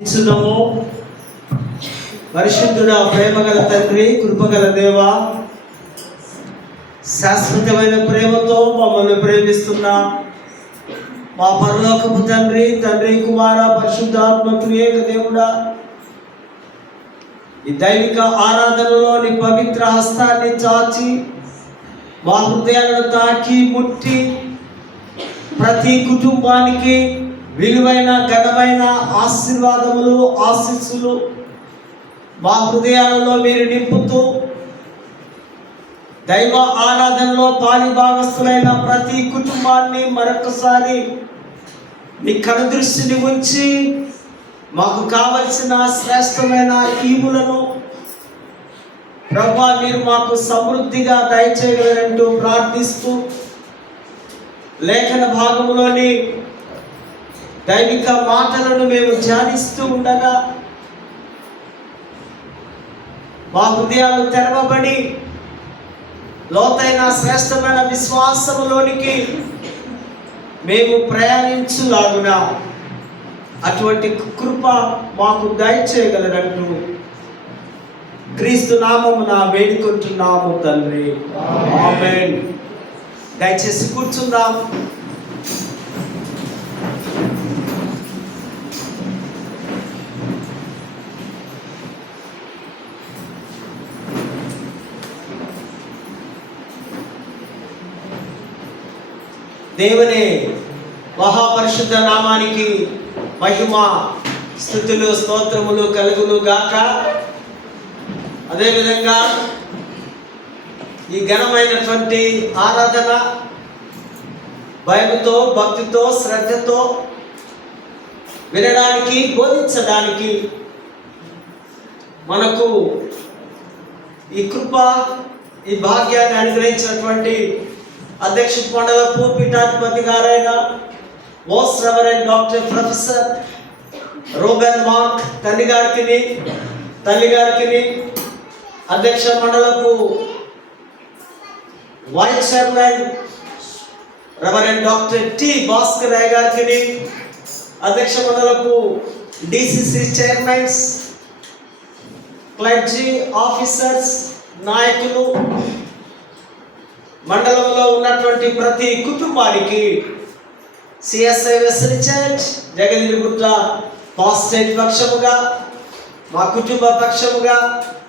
ఇచ్చుదాము. పరిశుద్ధుడా, ప్రేమగల తండ్రి, కృపగల దేవ, శాశ్వతమైన ప్రేమతో మమ్మల్ని ప్రేమిస్తున్న మా పరలోకపు తండ్రి, కుమార, పరిశుద్ధాత్మ త్రియేక దేవుడా, ఈ దైవిక ఆరాధనలో నీ పవిత్ర హస్తాన్ని చాచి మా హృదయాలను తాకి ముట్టి ప్రతి కుటుంబానికి విలువైన ఘనమైన ఆశీర్వాదములు, ఆశీస్సులు మా హృదయాలలో మీరు నింపుతూ దైవ ఆరాధనలో పాలి భాగస్థులైన ప్రతి కుటుంబాన్ని మరొకసారి మీ కనుదృష్టిని ఉంచి మాకు కావలసిన శ్రేష్టమైన ఈవులను ప్రభువా మీరు మాకు సమృద్ధిగా దయచేయగలరంటూ ప్రార్థిస్తూ లేఖన భాగంలోని దైవిక మాటలను మేము ధ్యానిస్తూ ఉండగా మా హృదయాలు తెరవబడి లోతైన శ్రేష్టమైన విశ్వాసములోనికి మేము ప్రయాణించులాగున అటువంటి కృప మాకు దయచేయగలరంటూ క్రీస్తు నామమున వేడుకుంటున్నాము తండ్రి, ఆమేన్. దయచేసి కూర్చుందాం. దేవుని మహాపరిశుద్ధ నామానికి మహిమ, స్తుతులు, స్తోత్రములు కలుగును గాక. అదేవిధంగా ఈ ఘనమైనటువంటి ఆరాధన భయముతో, భక్తితో, శ్రద్ధతో వినడానికి, బోధించడానికి మనకు ఈ కృప, ఈ భాగ్యాన్ని అనుగ్రహించినటువంటి అధ్యక్ష మండలపు పీఠాధిపతి గారైన most reverend doctor professor Reuben Mark తల్లి గారికి, అధ్యక్ష మండలపు vice chairman reverend doctor T Bhaskar Rai గారికి, అధ్యక్ష మండలపు డిసిసి చైర్మన్స్, క్లర్జీ ఆఫీసర్స్, నాయకులు, మండలంలో ఉన్నటువంటి ప్రతి కుటుంబానికి, CSI Wesley church Jagadigutta pastorate పక్షముగా, మా కుటుంబ పక్షముగా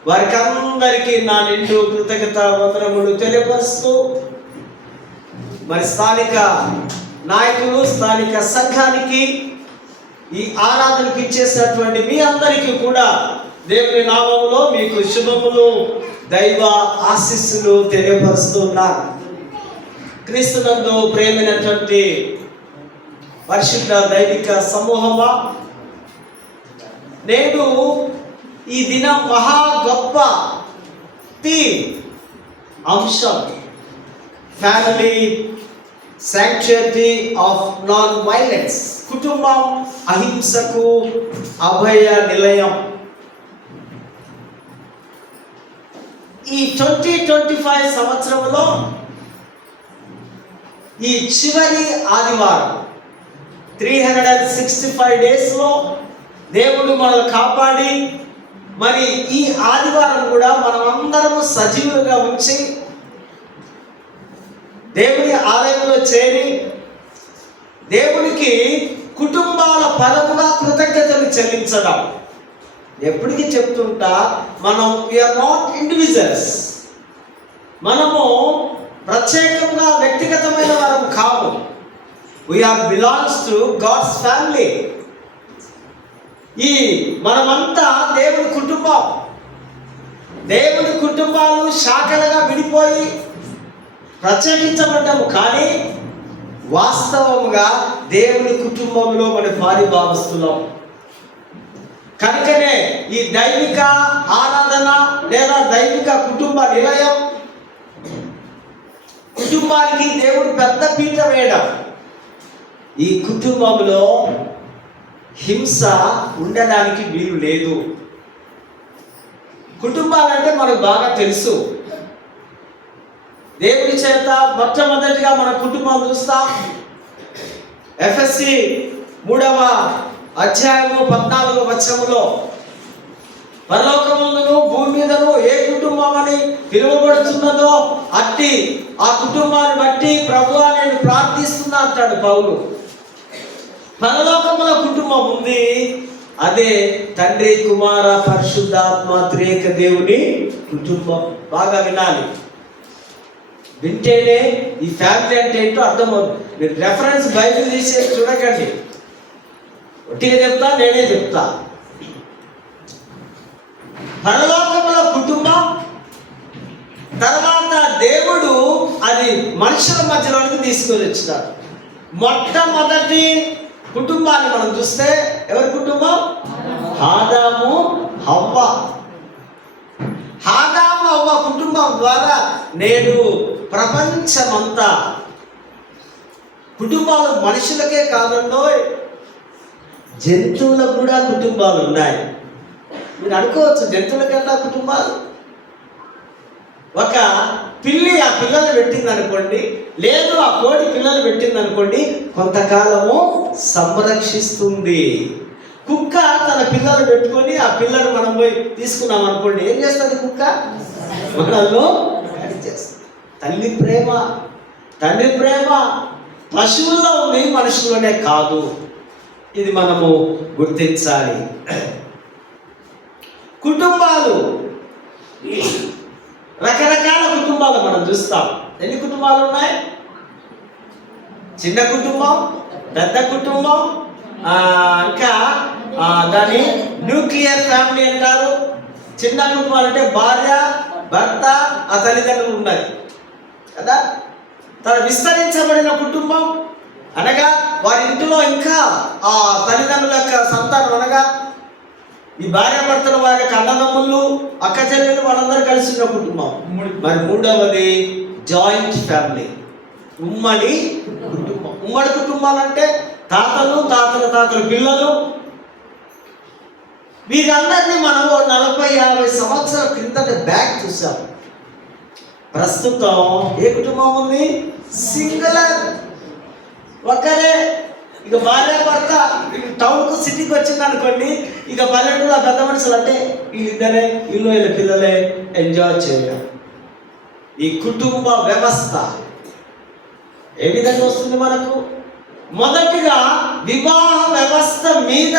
వారికి అందరికీ నా నిండు కృతజ్ఞత వందనములు తెలియపరుస్తూ, మరి స్థానిక నాయకులు, స్థానిక సంఘానికి, ఈ ఆరాధనకి ఇచ్చేసినటువంటి మీ అందరికీ కూడా దేవుని నామములో మీకు శుభములు, దైవ ఆశీస్సులు తెలియపరుస్తున్నారు. క్రీస్తునందు ప్రేమైనటువంటి పరిశుద్ధ దైవిక సమూహమా, నేడు ఈ దినం మహా గొప్ప థీమ్, అంశం family sanctuary of non violence, కుటుంబం అహింసకు అభయ నిలయం. ఈ 2025 సంవత్సరంలో ఈ చివరి ఆదివారం 365 డేస్లో దేవుడు మనల్ని కాపాడి, మరి ఈ ఆదివారం కూడా మనం అందరము సజీవులుగా ఉంచి దేవుని ఆలయంలో చేరి దేవునికి కుటుంబాల పరముగా కృతజ్ఞతలు చెల్లించడం. ఎప్పటికీ చెప్తుంటా, మనం వీఆర్ నాట్ ఇండివిజువల్స్, మనము ప్రత్యేకంగా వ్యక్తిగతమైన వారం కాము. We are belongs to God's family. ఈ మనమంతా దేవుని కుటుంబం. దేవుని కుటుంబాలు శాఖలుగా విడిపోయి ప్రత్యేకించబడ్డాము, కానీ వాస్తవంగా దేవుని కుటుంబంలో మన పారిభాగస్తులం. కనుకనే ఈ దైవిక ఆరాధన లేదా దైవిక కుటుంబ నిలయం, కుటుంబానికి దేవుడు పెద్ద పీట వేయడం. ఈ కుటుంబంలో హింస ఉండడానికి వీలు లేదు. కుటుంబాలంటే మనకు బాగా తెలుసు. దేవుని చేత మొట్టమొదటిగా మన కుటుంబం చూస్తాం. ఎఫ్ఎస్సి 3వ అధ్యాయము 14 పరలోకమందును భూమి మీదను ఏ కుటుంబం అని పిలువబడుతున్నదో అట్టి ఆ కుటుంబాన్ని బట్టి ప్రభువా నేను ప్రార్థిస్తున్నా అంటాడు పౌలు. పరలోకముల కుటుంబం ఉంది, అదే తండ్రి కుమార పరిశుద్ధాత్మ త్రియేక దేవుని కుటుంబం. బాగా వినాలి, వింటేనే ఈ ఫ్యామిలీ అంటే ఏంటో అర్థమవుతుంది. మీరు రెఫరెన్స్ బైబిల్ తీసేసి చూడకండి, ఒట్టిగా చెప్తా, నేనే చెప్తా. పరలోకముల కుటుంబం తర్వాత దేవుడు అది మనుషుల మధ్యలోనికి తీసుకొని వచ్చినాడు. మొట్టమొదటి కుటుంబాన్ని మనం చూస్తే ఎవరి కుటుంబం? ఆదాము హవ్వ. ఆదాము హవ్వ కుటుంబం ద్వారా నేడు ప్రపంచమంతా, కుటుంబాలు మనుషులకే కాదండో, జంతువులకు కూడా కుటుంబాలు ఉన్నాయి. మీరు అనుకోవచ్చు, జంతువులకన్నా కుటుంబాలు. ఒక పిల్లి ఆ పిల్లలు పెట్టింది అనుకోండి, లేదు ఆ కోడి పిల్లలు పెట్టింది అనుకోండి, కొంతకాలము సంరక్షిస్తుంది. కుక్క తన పిల్లలు పెట్టుకొని ఆ పిల్లలు మనం పోయి తీసుకున్నాం అనుకోండి, ఏం చేస్తుంది కుక్క? మనల్ని చేస్తుంది. తల్లి ప్రేమ, తండ్రి ప్రేమ పశువుల్లో ఉంది, మనుషుల్లోనే కాదు. ఇది మనము గుర్తించాలి. కుటుంబాలు, రకరకాల కుటుంబాలు మనం చూస్తాం. ఎన్ని కుటుంబాలు ఉన్నాయి? చిన్న కుటుంబం, పెద్ద కుటుంబం, ఇంకా దాన్ని న్యూక్లియర్ ఫ్యామిలీ అంటారు. చిన్న కుటుంబాలు అంటే భార్య, భర్త, ఆ తల్లిదండ్రులు ఉన్నాయి కదా. తన విస్తరించబడిన కుటుంబం అనగా వారి ఇంటిలో ఇంకా ఆ తల్లిదండ్రుల యొక్క సంతానం అనగా ఈ భార్య భర్తలు, వారి యొక్క అన్నదమ్ములు, అక్క చెల్లెలు, వాళ్ళందరూ కలిసి ఉన్న కుటుంబం. మరి మూడవది జాయింట్ ఫ్యామిలీ, ఉమ్మడి కుటుంబం. ఉమ్మడి కుటుంబాలు అంటే తాతలు, తాతల పిల్లలు, వీరందరినీ మనం 40-50 సంవత్సరాల క్రిందట బ్యాక్ చూసాం. ప్రస్తుతం ఏ కుటుంబం ఉంది? సింగులర్, ఒకరే. ఇక భార్య భర్త టౌన్కు సిటీకి వచ్చింది అనుకోండి, ఇక పల్లెటూరులో పెద్ద మనుషులు అంటే వీళ్ళిద్దరే, వీళ్ళ పిల్లలే ఎంజాయ్ చేయడం. ఈ కుటుంబ వ్యవస్థ ఏ విధంగా వస్తుంది మనకు? మొదటిగా వివాహ వ్యవస్థ మీద,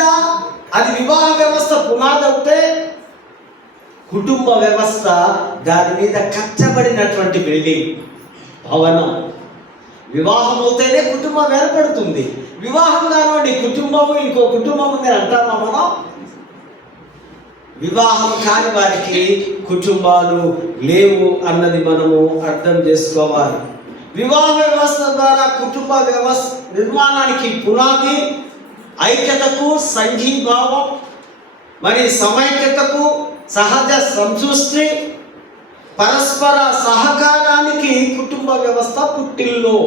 అది వివాహ వ్యవస్థ పునాది అవుతే కుటుంబ వ్యవస్థ దాని మీద కట్టబడినటువంటి బిల్డింగ్, భవనం. వివాహం అవుతేనే కుటుంబం ఏర్పడుతుంది. వివాహం కానివ్వండి, కుటుంబము ఇంకో కుటుంబం ఉంది అంటామా మనం? వివాహం కాని వారికి కుటుంబాలు లేవు అన్నది మనము అర్థం చేసుకోవాలి. వివాహ వ్యవస్థ ద్వారా కుటుంబ వ్యవస్థ నిర్మాణానికి పునాది ఐక్యతకు, సంఘీభావం, మరి సమైక్యతకు, సహజ సంసృష్టి, పరస్పర సహకారానికి కుటుంబ వ్యవస్థ పుట్టిల్లు.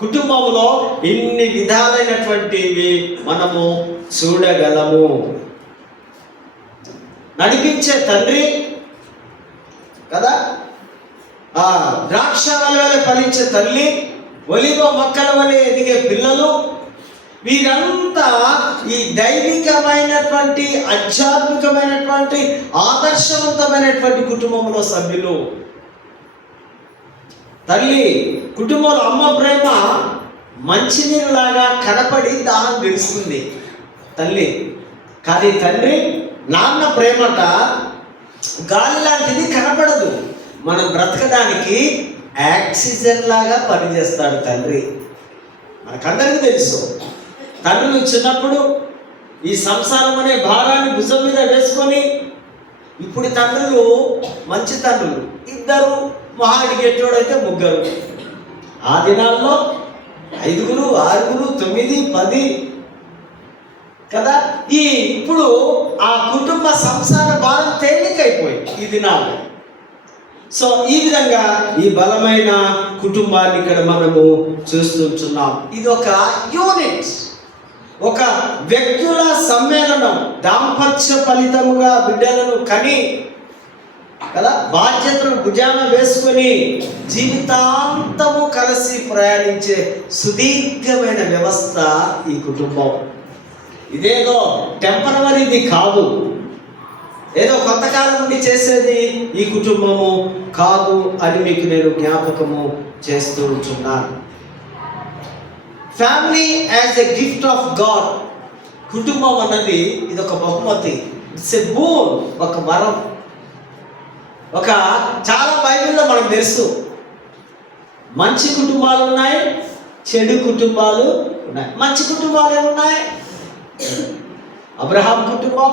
కుటుంబంలో ఇన్ని విధాలైనటువంటివి మనము చూడగలము. నడిపించే తండ్రి కదా, ద్రాక్ష వలె ఫలించే తల్లి, ఒలివ మొక్కల వలె ఎదిగే పిల్లలు, వీరంతా ఈ దైవికమైనటువంటి, ఆధ్యాత్మికమైనటువంటి, ఆదర్శవంతమైనటువంటి కుటుంబంలో సభ్యులు. తల్లి కుటుంబంలో అమ్మ ప్రేమ మంచినీరులాగా కనపడి దాహం తెలుస్తుంది తల్లి. కానీ తండ్రి, నాన్న ప్రేమట గాలి లాంటిది కనపడదు. మనం బ్రతకడానికి ఆక్సిజన్ లాగా పనిచేస్తాడు తండ్రి. మనకందరికీ తెలుసు, తండ్రులు చిన్నప్పుడు ఈ సంసారం అనే భారాన్ని భుజం మీద వేసుకొని, ఇప్పుడు తండ్రులు మంచి తండ్రులు, 2 మహాడికి ఎట్టోడైతే 3. ఆ దినాల్లో 5, 6, 9, 10 కదా. ఇప్పుడు ఆ కుటుంబ సంసార భారం తేలికైపోయింది ఈ దినాల్లో. సో ఈ విధంగా ఈ బలమైన కుటుంబాన్ని ఇక్కడ మనము చూస్తున్నాం. ఇది ఒక యూనిట్, ఒక వ్యక్తుల సమ్మేళనం. దాంపత్య ఫలితముగా బిడ్డలను కని కదా, బాధ్యతను భుజాన వేసుకొని జీవితాంతము కలిసి ప్రయాణించే సుదీర్ఘమైన వ్యవస్థ ఈ కుటుంబం. ఇదేదో టెంపరవరీది కాదు, ఏదో కొంతకాలం నుండి చేసేది ఈ కుటుంబము కాదు అని మీకు నేను జ్ఞాపకము చేస్తూ ఉంటున్నాను. Family as a gift of God. కుటుంబం అన్నది ఇది ఒక బహుమతి, ఇట్స్ ఎ బూన్, ఒక వరం. చాలా బైబిల్లో మనకు తెలుసు, మంచి కుటుంబాలు ఉన్నాయి, చెడు కుటుంబాలు ఉన్నాయి. మంచి కుటుంబాలు ఏమున్నాయి? అబ్రహాం కుటుంబం,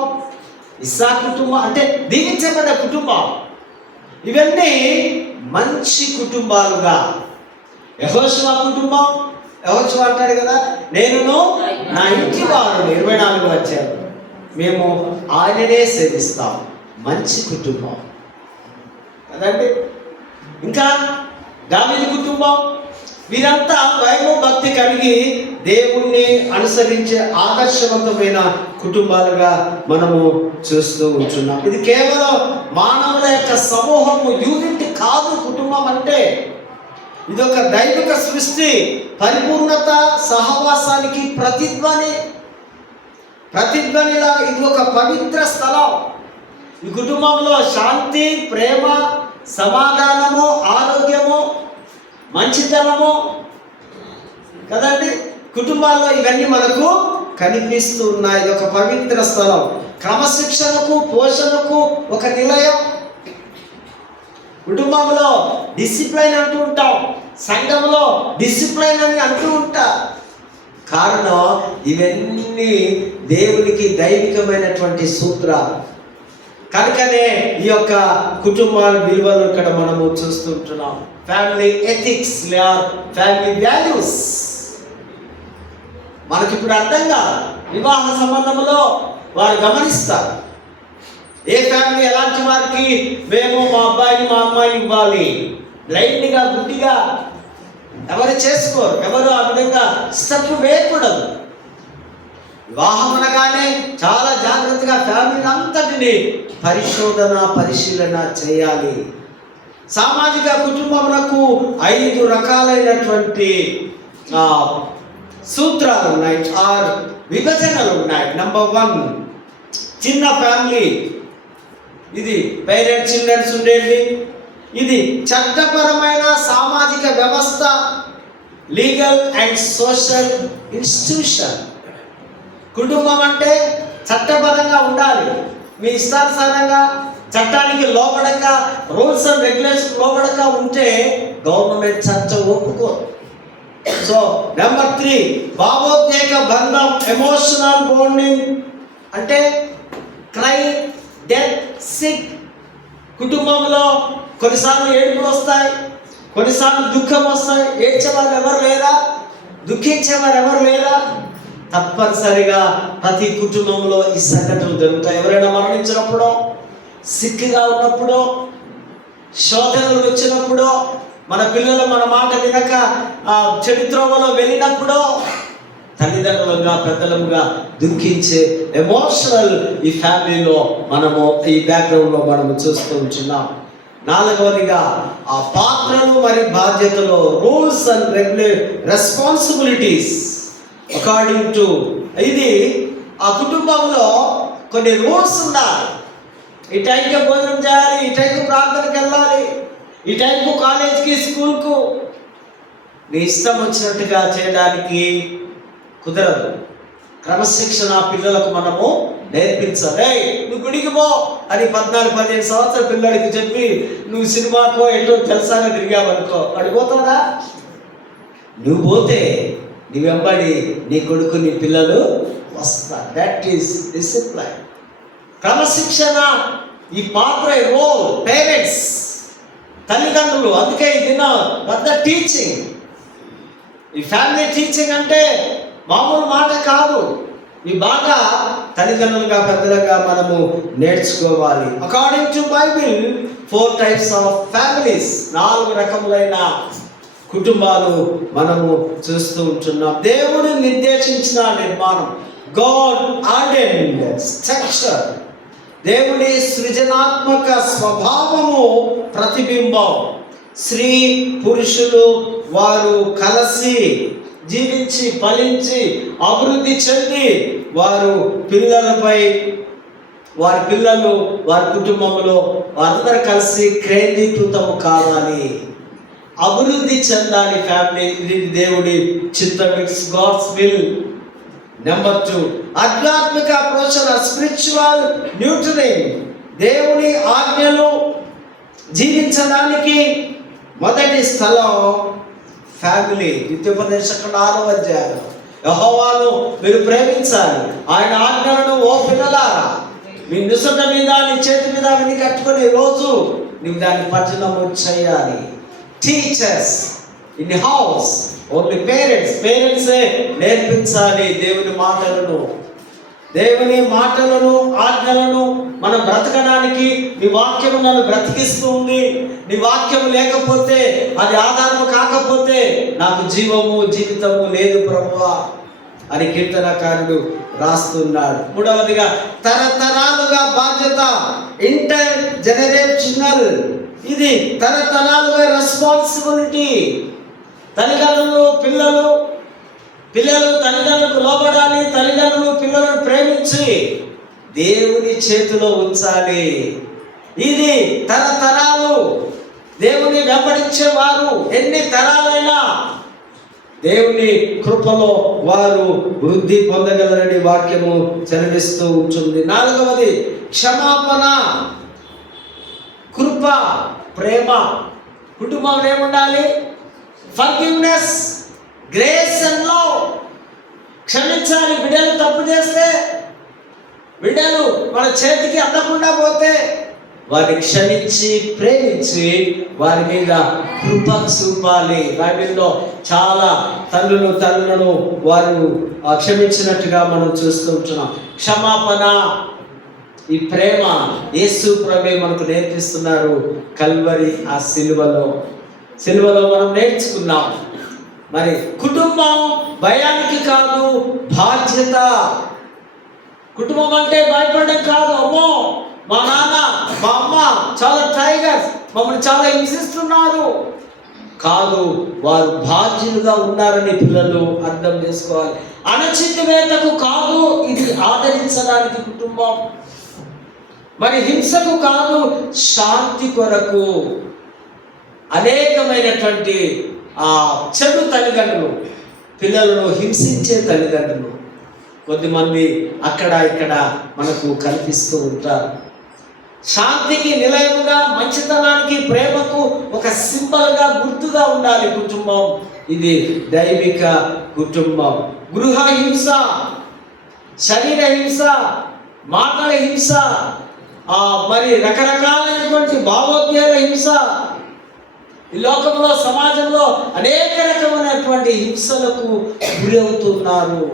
ఇస్సాకు కుటుంబం, అంటే దీవించబడ్డ కుటుంబం. ఇవన్నీ మంచి కుటుంబాలుగా. యెహోషువ కుటుంబం, యెహోషువ అంటాడు కదా, నేనును నా ఇంటి వారు 24 వచ్చారు, మేము ఆయననే సేవిస్తాం. మంచి కుటుంబం కదండి. ఇంకా దావీదు కుటుంబం, వీరంతా భయము భక్తి కలిగి దేవుణ్ణి అనుసరించే ఆదర్శవంతమైన కుటుంబాలుగా మనము చూస్తూ ఉంటున్నాం. ఇది కేవలం మానవుల యొక్క సమూహము, యూనిట్ కాదు. కుటుంబం అంటే ఇది ఒక దైవిక సృష్టి, పరిపూర్ణత, సహవాసానికి ప్రతిధ్వనిలా ఇది ఒక పవిత్ర స్థలం. ఈ కుటుంబంలో శాంతి, ప్రేమ, సమాధానము, ఆరోగ్యము, మంచితనము కదండి. కుటుంబాల్లో ఇవన్నీ మనకు కనిపిస్తూ ఉన్నాయి. ఇది ఒక పవిత్ర స్థలం, క్రమశిక్షణకు, పోషణకు ఒక నిలయం. కుటుంబంలో డిసిప్లైన్ అంటూ ఉంటాం, సంఘంలో డిసిప్లైన్ అని అంటూ ఉంటా. కారణం ఇవన్నీ దేవునికి దైవికమైనటువంటి సూత్రాలు. కనుకనే ఈ యొక్క కుటుంబాల విలువలు ఇక్కడ మనము చూస్తుంటున్నాం. ఫ్యామిలీ ఎథిక్స్, ఫ్యామిలీ వాల్యూస్ మనకి ఇప్పుడు అర్థం కాదు. వివాహ సంబంధంలో వారు గమనిస్తారు, ఏ ఫ్యామిలీ ఎలాంటి వారికి మేము మా అబ్బాయిని మా అమ్మాయిని ఇవ్వాలి. బ్లైండ్గా, గుడ్డిగా ఎవరు చేసుకోరు, ఎవరు ఆ విధంగా స్టెప్ వేయకూడదు. వివాహం అనగానే చాలా జాగ్రత్తగా ఫ్యామిలీ అంతటిని పరిశీలన చేయాలి. సామాజిక కుటుంబములకు 5 రకాలైనటువంటి సూత్రాలు ఉన్నాయి, విభజనలు ఉన్నాయి. నంబర్ 1, చిన్న ఫ్యామిలీ. ఇది పేరెంట్స్, చిల్డ్రన్స్ ఉండేది. ఇది చట్టపరమైన సామాజిక వ్యవస్థ, లీగల్ అండ్ సోషల్ ఇన్స్టిట్యూషన్. కుటుంబం అంటే చట్టపరంగా ఉండాలి. మీ ఇష్టానుసారంగా చట్టానికి లోబడక, రూల్స్ అండ్ రెగ్యులేషన్ లోబడక ఉంటే గవర్నమెంట్ చట్టం ఒప్పుకోదు. సో నెంబర్ 3, భావోద్వేగ బంధం, ఎమోషనల్ బాండింగ్. అంటే క్రై, డెత్, సిక్. కుటుంబంలో కొన్నిసార్లు ఏడుపులు వస్తాయి, కొన్నిసార్లు దుఃఖం వస్తాయి. ఏడ్చేవారు ఎవరు లేరా? దుఃఖించేవారు ఎవరు లేరా? తప్పనిసరిగా ప్రతి కుటుంబంలో ఈ సంఘటనలు జరుగుతాయి. ఎవరైనా మరణించినప్పుడు, సిక్గా ఉన్నప్పుడు, శోధనలు వచ్చినప్పుడు, మన పిల్లలు మన మాట వినక చెడు త్రోవలో వెళ్ళినప్పుడు తల్లిదండ్రులుగా, పెద్దలుగా దుఃఖించే ఎమోషనల్ ఈ ఫ్యామిలీలో మనము, ఈ బ్యాక్గ్రౌండ్లో మనము చూస్తూ ఉంటున్నాం. 4వదిగా ఆ పాత్రలు మరియు బాధ్యతలు, rules and responsibilities according to. ఇది ఆ కుటుంబంలో కొన్ని రూల్స్ ఉండాలి. ఈ టైంకి భోజనం చేయాలి, ఈ టైంకి ప్రార్థనకి వెళ్ళాలి, ఈ టైంకు కాలేజ్కి, స్కూల్కు. నీ ఇష్టం వచ్చినట్టుగా చేయడానికి కుదరదు. క్రమశిక్షణ పిల్లలకు మనము నేర్పించాలి. నువ్వు గుడికి పో అని 14-15 సంవత్సరాల పిల్లడికి చెప్పి నువ్వు సినిమాకో ఎటో తెలుసాగా తిరిగావనుకో, అడిగిపోతాడా? నువ్వు పోతే నీ వెంబడి నీ కొడుకు, నీ పిల్లలు వస్తారు. దట్ ఈస్ డిసిప్లైన్, క్రమశిక్షణ. ఈ పాత్ర, రోల్, పేరెంట్స్, తల్లిదండ్రులు. అందుకే ఇది పెద్ద టీచింగ్. ఈ ఫ్యామిలీ టీచింగ్ అంటే మామూలు మాట కాదు. ఈ బాగా తల్లిదండ్రులుగా, పెద్దలుగా మనము నేర్చుకోవాలి. According to Bible 4 types of families, 4 రకములైన కుటుంబాలు మనము చూస్తూ ఉంటున్నాం. దేవుడు నిర్దేశించిన నిర్మాణం, గాడ్ ఆర్డెన్డ్ స్ట్రక్చర్, దేవుడి సృజనాత్మక స్వభావము ప్రతిబింబం. స్త్రీ పురుషులు వారు కలిసి జీవించి, ఫలించి, అభివృద్ధి చెంది వారు పిల్లలపై, వారి పిల్లలు, వారి కుటుంబంలో వారందరూ కలిసి కేంద్రీకృతం కావాలి, అభివృద్ధి చెందాలి ఫ్యామిలీ. ఇది దేవుడి చిత్తం, ఇట్స్ గాడ్స్ విల్. నెంబర్ 2, ఆధ్యాత్మిక పోషణ, స్పిరిచువల్ న్యూట్రిషన్. దేవుని ఆజ్ఞలు జీవించడానికి మొదటి స్థలం ఫ్యామిలీ. ద్వితీయోపదేశకాండం 6వ అధ్యాయం, యెహోవాను మీరు ప్రేమించాలి, ఆయన ఆజ్ఞలను ఓ పిల్లలారా మీ నుసట మీద, నీ చేతి మీద విని కట్టుకుని రోజు నీవు దాన్ని పఠనము చేయాలి. టీచర్స్ ఇన్ హౌస్, ఓన్లీ పేరెంట్సే నేర్పించాలి దేవుని మాటలను. దేవుని మాటలను, ఆజ్ఞలను మనం బ్రతకడానికి నీ వాక్యము నన్ను బ్రతికిస్తుంది. నీ వాక్యము లేకపోతే, అది ఆధారము కాకపోతే నాకు జీవము జీవితము లేదు ప్రభువా అని కీర్తనకారుడు రాస్తున్నాడు. 3వదిగా తరతరాలుగా బాధ్యత, ఇంటర్ జనరేషనల్. ఇది తరతరాలుగా రెస్పాన్సిబిలిటీ. తల్లిదండ్రులు పిల్లలు తల్లిదండ్రులకు లోబడాలి, తల్లిదండ్రులు పిల్లలను ప్రేమించి దేవుని చేతిలో ఉంచాలి. ఇది తరతరాలు దేవుని వెంబడించేవారు ఎన్ని తరాలైనా దేవుని కృపలో వారు వృద్ధి పొందగలరని వాక్యము చదివిస్తూ ఉంటుంది. 4వది క్షమాపణ, కృప, ప్రేమ. కుటుంబంలో ఏముండాలి? Forgiveness, grace and love. క్షమించాలి. బిడ్డలు తప్పు చేస్తే, బిడ్డలు మన చేతికి అందకుండా పోతే వారిని క్షమించి ప్రేమించి వారి మీద కృప చూపాలి. బైబిల్లో చాలా తల్లులను వారు క్షమించినట్టుగా మనం చూస్తూ ఉంటున్నాం. క్షమాపణ, ఈ ప్రేమ యేసు ప్రభువే మనకు నేర్పిస్తున్నారు. కల్వరి ఆ సిలువలో మనం నేర్చుకున్నాం. మరి కుటుంబం భయానికి కాదు, బాధ్యత. కుటుంబం అంటే భయపడడం కాదు. అమ్మో మా నాన్న మా అమ్మ చాలా టైగర్స్, మమ్మల్ని చాలా హింసిస్తున్నారు కాదు, వారు బాధ్యులుగా ఉన్నారని పిల్లలు అర్థం చేసుకోవాలి. అణచివేతకు కాదు, ఇది ఆదరించడానికి కుటుంబం. మరి హింసకు కాదు, శాంతి కొరకు. అనేకమైనటువంటి చెడు తల్లిదండ్రులు, పిల్లలను హింసించే తల్లిదండ్రులు కొద్దిమంది అక్కడ ఇక్కడ మనకు కనిపిస్తూ ఉంటారు. శాంతికి నిలయముగా, మంచితనానికి, ప్రేమకు ఒక సింబల్గా, గుర్తుగా ఉండాలి కుటుంబం. ఇది దైవిక కుటుంబం. గృహ హింస, శరీర హింస, మాటల హింస, మరి రకరకాలైనటువంటి భావోద్వేగ హింస, ఈ లోకంలో, సమాజంలో అనేక రకమైనటువంటి హింసలకు గురి అవుతున్నారు.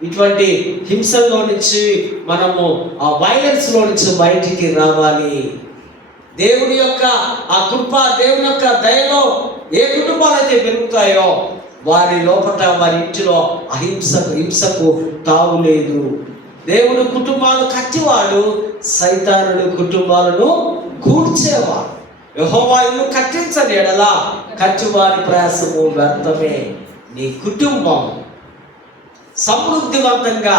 ఇటువంటి హింసల్లో నుంచి మనము ఆ వైలెన్స్లో నుంచి బయటికి రావాలి. దేవుని యొక్క ఆ కృప, దేవుని యొక్క దయలో ఏ కుటుంబాలు అయితే పెరుగుతాయో వారి లోపల, వారి ఇంటిలో హింసకు తావు లేదు. దేవుడు కుటుంబాలు కట్టివాడు, సైతానుడు కుటుంబాలను కూర్చేవాడు. యెహోవా ఇల్లు కట్టించని ఎడల కట్టువారి ప్రయాసము వ్యర్థమే. నీ కుటుంబం సమృద్ధివంతంగా,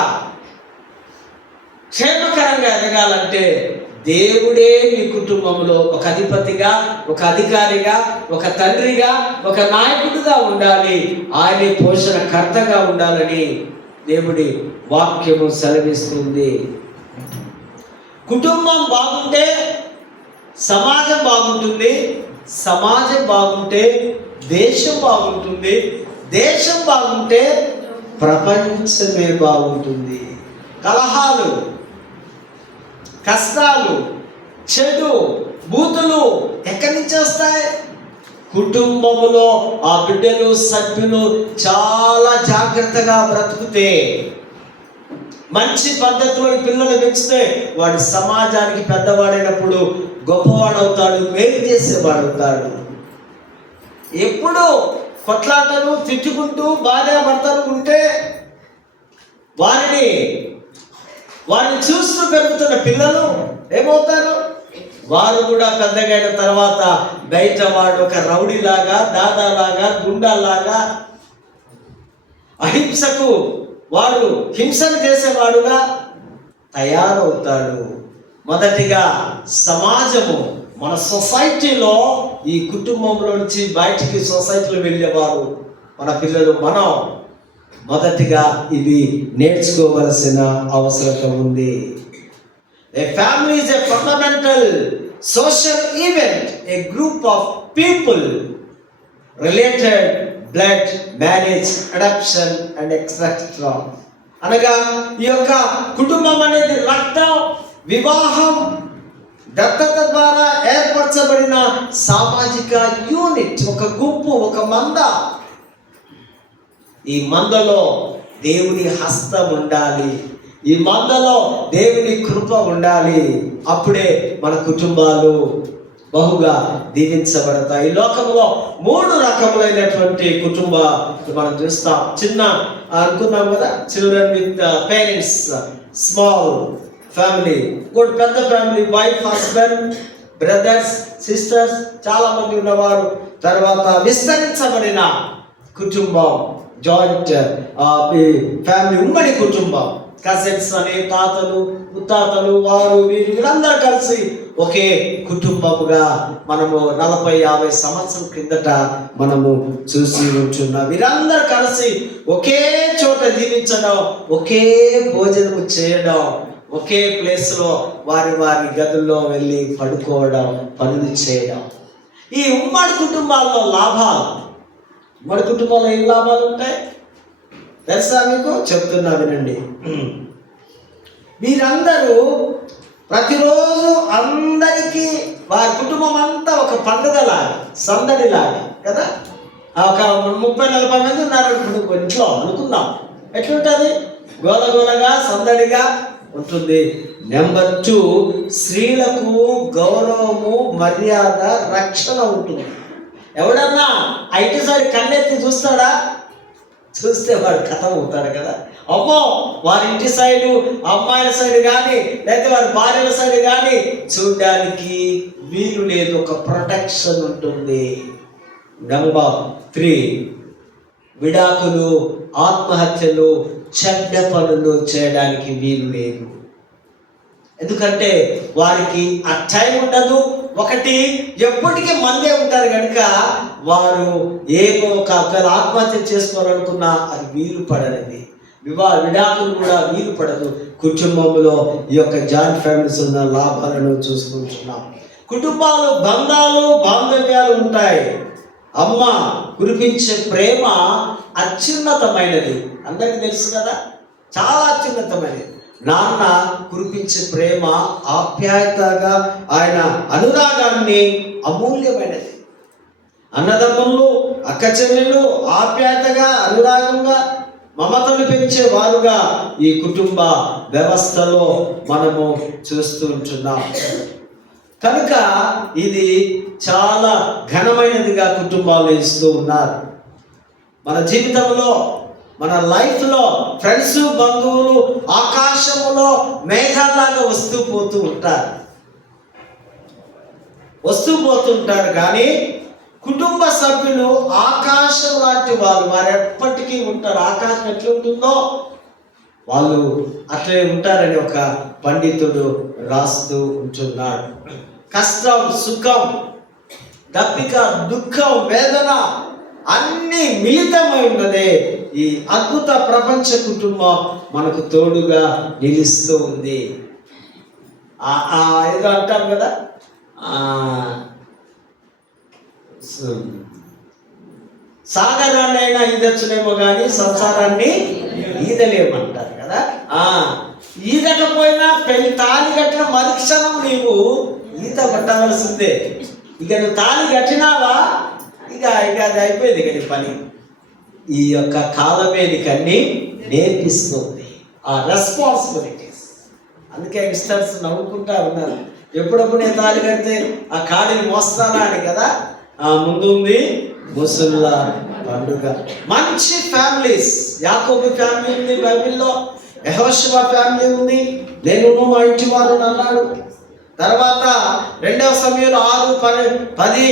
క్షేమకరంగా ఎదగాలంటే దేవుడే నీ కుటుంబంలో ఒక అధిపతిగా, ఒక అధికారిగా, ఒక తండ్రిగా, ఒక నాయకుడిగా ఉండాలి. ఆయనే పోషణకర్తగా ఉండాలని దేవుడి వాక్యము సెలవిస్తుంది. కుటుంబం బాగుంటే సమాజం బాగుంటుంది, సమాజం బాగుంటే దేశం బాగుంటుంది, దేశం బాగుంటే ప్రపంచమే బాగుంటుంది. కలహాలు, కష్టాలు, చెడు, బూతులు ఎక్కడి నుంచి వస్తాయి? కుటుంబములో ఆ బిడ్డలు, సభ్యులు చాలా జాగ్రత్తగా బ్రతుకుతే, మంచి పద్ధతిలో పిల్లలు పెంచితే వాడు సమాజానికి పెద్దవాడైనప్పుడు గొప్పవాడవుతాడు, మేలు చేసేవాడవుతాడు. ఎప్పుడు కొట్లాటలు, తిట్టుకుంటూ భార్యాభర్తలు ఉంటే వారిని చూస్తూ పెరుగుతున్న పిల్లలు ఏమవుతారు? వారు కూడా పెద్దగా అయిన తర్వాత బయట వాడు ఒక రౌడీలాగా, దాదాలాగా, గుండాలాగా, అహింసకు వాడు హింసను చేసేవాడుగా తయారవుతాడు. మొదటిగా సమాజము, మన సొసైటీలో, ఈ కుటుంబంలో నుంచి బయటికి సొసైటీలో వెళ్ళేవారు మన పిల్లలు, మనం మొదటిగా ఇది నేర్చుకోవలసిన అవసరం ఉంది. A family is a fundamental social event, a group of people related, blood, marriage, adoption and etc. అనగా ఈ యొక్క కుటుంబం అనేది రక్తం, వివాహం, దత్తత ద్వారా ఏర్పరచబడిన సామాజిక యూనిట్, ఒక గుంపు, ఒక మంద. ఈ మందలో దేవుని హస్తం ఉండాలి, ఈ మందలో దేవుని కృప ఉండాలి. అప్పుడే మన కుటుంబాలు బహుగా దీవించబడతాయి. ఈ లోకంలో 3 రకములైనటువంటి కుటుంబ మనం చూస్తాం. చిన్న అనుకున్నాం కదా, children with parents, small family, ఇంకోటి పెద్ద family, wife, husband, brothers, sisters, చాలా మంది ఉన్నవారు. తర్వాత విస్తరించబడిన కుటుంబం, జాయింట్ ఫ్యామిలీ, ఉమ్మడి కుటుంబం, కజిన్స్ అని, తాతలు, ముత్తాతలు, వారు వీరందరూ కలిసి ఒకే కుటుంబముగా మనము 40-50 సంవత్సరం క్రిందట మనము చూసి ఉంటున్నాం. వీరందరూ కలిసి ఒకే చోట జీవించడం, ఒకే భోజనము చేయడం, ఒకే ప్లేస్లో వారి వారి గదుల్లో వెళ్ళి పడుకోవడం, పనులు చేయడం. ఈ ఉమ్మడి కుటుంబాల్లో లాభాలు, ఉమ్మడి కుటుంబాల్లో ఏం లాభాలు ఉంటాయి తెలుసా మీకు? చెప్తున్నా వినండి. వీరందరూ ప్రతిరోజు అందరికీ వారి కుటుంబం అంతా ఒక పండుగలాగా, సందడిలాగా కదా. ఒక 30-40 మంది ఉన్నారు ఇంట్లో అనుకుందాం, ఎట్లుంటుంది? గోలగోలగా, సందడిగా ఉంటుంది. నెంబర్ 2, స్త్రీలకు గౌరవము, మర్యాద, రక్షణ ఉంటుంది. ఎవడన్నా ఐటీ సైడ్ కన్నెత్తి చూస్తాడా? చూస్తే వాడు కథం అవుతాడు కదా. అమ్మో, వారి ఇంటి సైడు, అమ్మాయిల సైడ్ కానీ, లేకపోతే వారి భార్యల సైడ్ కానీ చూడడానికి వీలు లేదు. ఒక ప్రొటెక్షన్ ఉంటుంది. నెంబర్ 3, విడాకులు, ఆత్మహత్యలు, చెడ్డ పనులు చేయడానికి వీలు లేదు. ఎందుకంటే వారికి ఆ టైం ఉండదు. ఒకటి, ఎప్పటికీ మందే ఉంటారు కనుక వారు ఏమో ఒక ఆత్మహత్య చేసుకోవాలనుకున్నా అది వీలు పడనిది. విడాకులు కూడా వీలు పడదు. కుటుంబంలో ఈ యొక్క జాయింట్ ఫ్యామిలీస్ ఉన్న లాభాలను చూసుకుంటున్నాం. కుటుంబాలు, బంధాలు, బాంధవ్యాలు ఉంటాయి. అమ్మ కురిపించే ప్రేమ అత్యున్నతమైనది, అందరికీ తెలుసు కదా, చాలా అత్యున్నతమైనది. నాన్న కురిపించే ప్రేమ ఆప్యాయతగా, ఆయన అనురాగాన్ని అమూల్యమైనది. అన్నదమ్ములు, అక్క చెల్లెళ్ళు ఆప్యాయతగా, అనురాగంగా, మమతను పెంచే వారుగా ఈ కుటుంబ వ్యవస్థలో మనము చూస్తూ ఉంటున్నాం. కనుక ఇది చాలా ఘనమైనదిగా కుటుంబాలు ఇస్తూ ఉన్నారు. మన జీవితంలో, మన లైఫ్లో ఫ్రెండ్స్, బంధువులు ఆకాశంలో మేఘాల్లాగా వస్తూ పోతుంటారు. కానీ కుటుంబ సభ్యులు ఆకాశం లాంటి వారు, వారు ఎప్పటికీ ఉంటారు. ఆకాశం ఎట్లుంటుందో వాళ్ళు అట్లే ఉంటారని ఒక పండితుడు రాస్తూ ఉంటున్నాడు. కష్టం, సుఖం, దప్పిక, దుఃఖం, వేదన అన్నీ మిళితమై ఉన్నదే ఈ అద్భుత ప్రపంచ కుటుంబం మనకు తోడుగా నిలుస్తూ ఉంది. ఏదో అంటాం కదా, సాగరాన్ని అయినా ఈదచ్చునేమో కానీ సంసారాన్ని ఈదలేమంటారు కదా. ఈదకపోయినా పెళ్లి తాళి కట్టిన మరుక్షణం నీవు ఈత పట్టవలసిందే. ఇక నువ్వు తాళి కట్టినావా, ఇక అది అయిపోయింది కదా పని. ఈ యొక్క కాలమే నీకన్నీ నేర్పిస్తుంది ఆ రెస్పాన్సిబిలిటీస్. అందుకే యంగ్స్టర్స్ నవ్వుకుంటా ఉన్నారు, ఎప్పుడప్పుడు నేను తాళి కడితే ఆ కాడిని మోస్తానా అని కదా. ముందు ఉంది ముసళ్ళ పండుగ. మంచి ఫ్యామిలీస్, యాకోబు ఫ్యామిలీ ఉంది బైబిల్లో, యెహోషువ ఫ్యామిలీ ఉంది, నేను మా ఇంటి వారు అన్నాడు. తర్వాత 2 సమయంలో 6, 10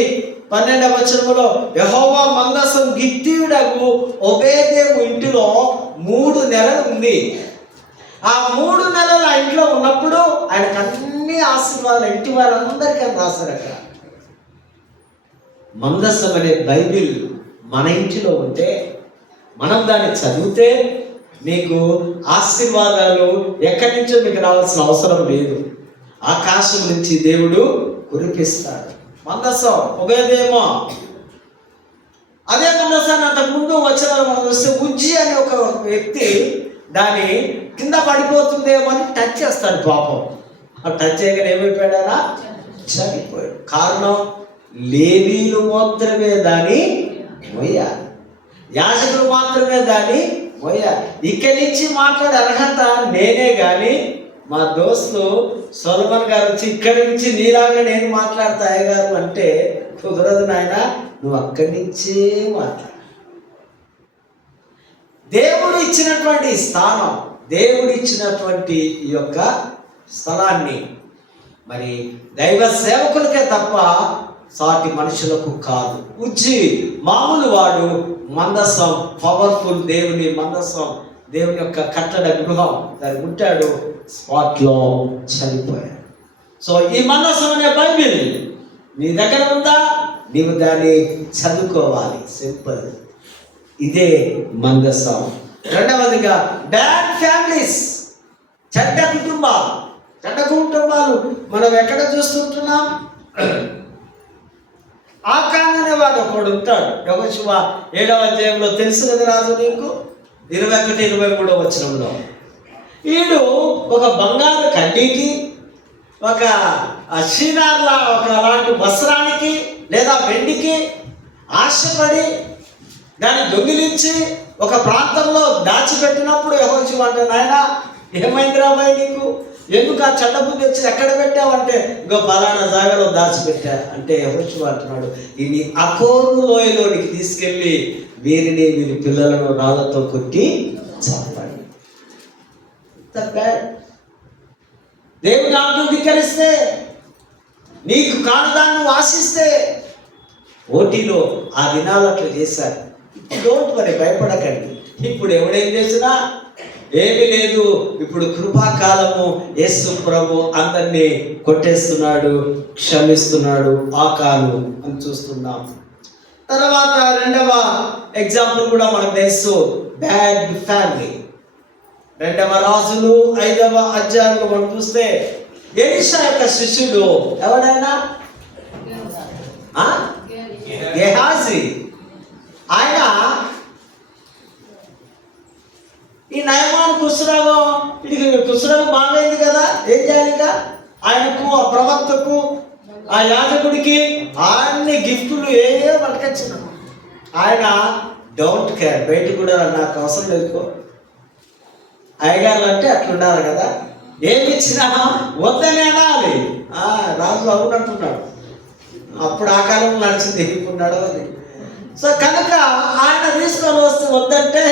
12వ వచనములో యెహోవా మందసం గిత్తీయుడగు ఓబేదేము ఇంటిలో 3 నెలలు ఉంది. ఆ 3 నెలలు ఆ ఇంట్లో ఉన్నప్పుడు ఆయనకు అన్ని ఆశీర్వాదాలు ఇంటి వారందరికీ అని రాశారు అక్కడ. మందసం అనే బైబిల్ మన ఇంటిలో ఉంటే, మనం దాన్ని చదివితే మీకు ఆశీర్వాదాలు ఎక్కడి నుంచో మీకు రావాల్సిన అవసరం లేదు. ఆకాశం నుంచి దేవుడు కురిపిస్తాడు. మందసం ఒబేదేమో. అదే మందసాన్ని అంతకుముందు వచ్చిన మనం చూస్తే ఉజ్జి అనే ఒక వ్యక్తి దాన్ని కింద పడిపోతుందేమో అని టచ్ చేస్తాడు పాపం. ఆ టచ్ చేయగానే ఏమైపోయాడా? చనిపోయాడు. కారణం లేవీలు మాత్రమే దాన్ని మోయాలి, యాజకులు మాత్రమే దాన్ని మోయాలి. ఇక్కడి నుంచి మాట్లాడే అర్హత నేనే కానీ మా దోస్తు సొలొమోన్ గారు వచ్చి ఇక్కడి నుంచి నీలాగా నేను మాట్లాడతా అయ్యగారు అంటే కుదరదు నాయన, నువ్వు అక్కడి నుంచే మాట్లాడు. దేవుడు ఇచ్చినటువంటి స్థానం, దేవుడు ఇచ్చినటువంటి ఈ యొక్క స్థలాన్ని మరి దైవ సేవకులకే తప్ప సాటి మనుషులకు కాదు. ఉజ్జి మామూలు వాడు, మందసం పవర్ఫుల్, దేవుని మందసం, దేవుని యొక్క కట్టడ గృహం, దాన్ని ఉంటాడు, స్పాట్లో చనిపోయాడు. సో ఈ మందసం అనే బైబిల్ నీ దగ్గర ఉందా? నీవు దాన్ని చదువుకోవాలి. సింపుల్. ఇదే మందసం. రెండవదిగా బ్యాడ్ ఫ్యామిలీస్, చెడ్డ కుటుంబాలు. చెడ్డ కుటుంబాలు మనం ఎక్కడ చూస్తుంటున్నాం? ఆకాన్ అనేవాడు ఒకడు ఉంటాడు. యెహోషువ 7వ అధ్యాయంలో తెలుసు కదా రాజు నీకు, 21-23 వచనంలో. వీడు ఒక బంగారు కడ్డీకి, ఒక షీనార్లా ఒక అలాంటి వస్త్రానికి లేదా వెండికి ఆశపడి దాన్ని దొంగిలించి ఒక ప్రాంతంలో దాచిపెట్టినప్పుడు యెహోషువ అంటే, నాయన ఏమైంది రాబాయ్ నీకు, ఎందుకు ఆ చెడ్డ బుద్ధి వచ్చి ఎక్కడ పెట్టావంటే, ఇంకో పలానా జాగాలో దాచిపెట్టా అంటే యెహోషువ అంటున్నాడు, ఇది అకోరు లోయలోనికి తీసుకెళ్ళి వీరిని వీరి పిల్లలను రాళ్ళతో కొట్టి చంపండి. దేవుని ఆజ్ఞను ధిక్కరిస్తే, నీకు కానుదాన్ని ఆశిస్తే, ఓటీలో ఆ దినాలు అట్లా చేశారు. డోంట్ వరీ, భయపడకండి. ఇప్పుడు ఎవడేం చేసినా ఏమీ లేదు. ఇప్పుడు కృపాకాలము, యేసు ప్రభు అందరినీ కొట్టేస్తున్నాడు, క్షమిస్తున్నాడు. ఆకాను అని చూస్తున్నాం. తర్వాత రెండవ ఎగ్జాంపుల్ కూడా మనకు తెలుసు, బ్యాడ్ ఫ్యామిలీ. 2వ రాజులు 5వ అధ్యాయంలో మనం చూస్తే ఎలీషా యొక్క శిష్యుడు ఎవడైనా గెహాజీ. ఆయన ఈ నయమాను కుష్ఠరోగం, ఇది కుష్ఠరోగం బాగైంది కదా, ఏం చేయాలిగా? ఆయనకు, ఆ ప్రవక్తకు, ఆ యాజకుడికి అన్ని గిఫ్టులు ఏ పట్టుకొచ్చినాము. ఆయన డోంట్ కేర్, బయట కూడా నాకు అవసరం లేదు. అయ్యగారులు అంటే అట్లుండాలి కదా, ఏమి ఇచ్చినా వద్దని అనాలి. రాజు అవునంటున్నాడు. అప్పుడు ఆ కాలం నడిచింది, ఇప్పుడు నడవది. సో కనుక ఆయన తీసుకొని వస్తే వద్దంటే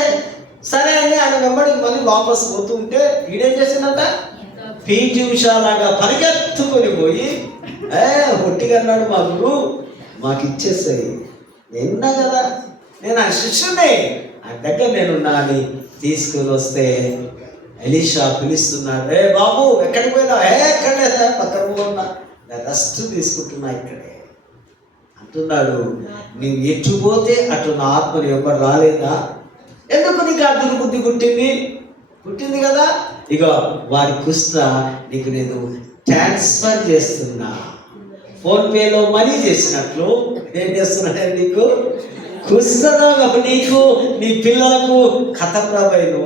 సరే అని ఆయన వెంబడి మళ్ళీ వాపసు పోతుంటే ఈడేం చేసిందంట, పీటీ ఉషాలాగా పరిగెత్తుకొని పోయి ఒట్టిగా అన్నాడు, మా గురువు మాకు ఇచ్చేస్తాయి, నేనున్నా కదా, నేను ఆ శిష్యునే, ఆయన దగ్గర నేనున్నా అని తీసుకొని వస్తే ఎలీషా పిలుస్తున్నాడు, ఏ బాబు ఎక్కడికి పోయినా? ఎక్కడ లేదా, పక్కన ఉన్నా, రెస్ట్ తీసుకుంటున్నా ఇక్కడే అంటున్నాడు. నువ్వు ఎటు పోతే అటు నా ఆత్మని ఎవరు రాలేదా? ఎందుకు నీకు ఆ దుర్బుద్ధి పుట్టింది కదా, ఇక వారి కుస్త నీకు నేను ట్రాన్స్ఫర్ చేస్తున్నా, ఫోన్పేలో మనీ చేసినట్లు ఏం చేస్తున్నాడే నీకు కుస్తరోగం, నీకు నీ పిల్లలకు కథప్రభైను.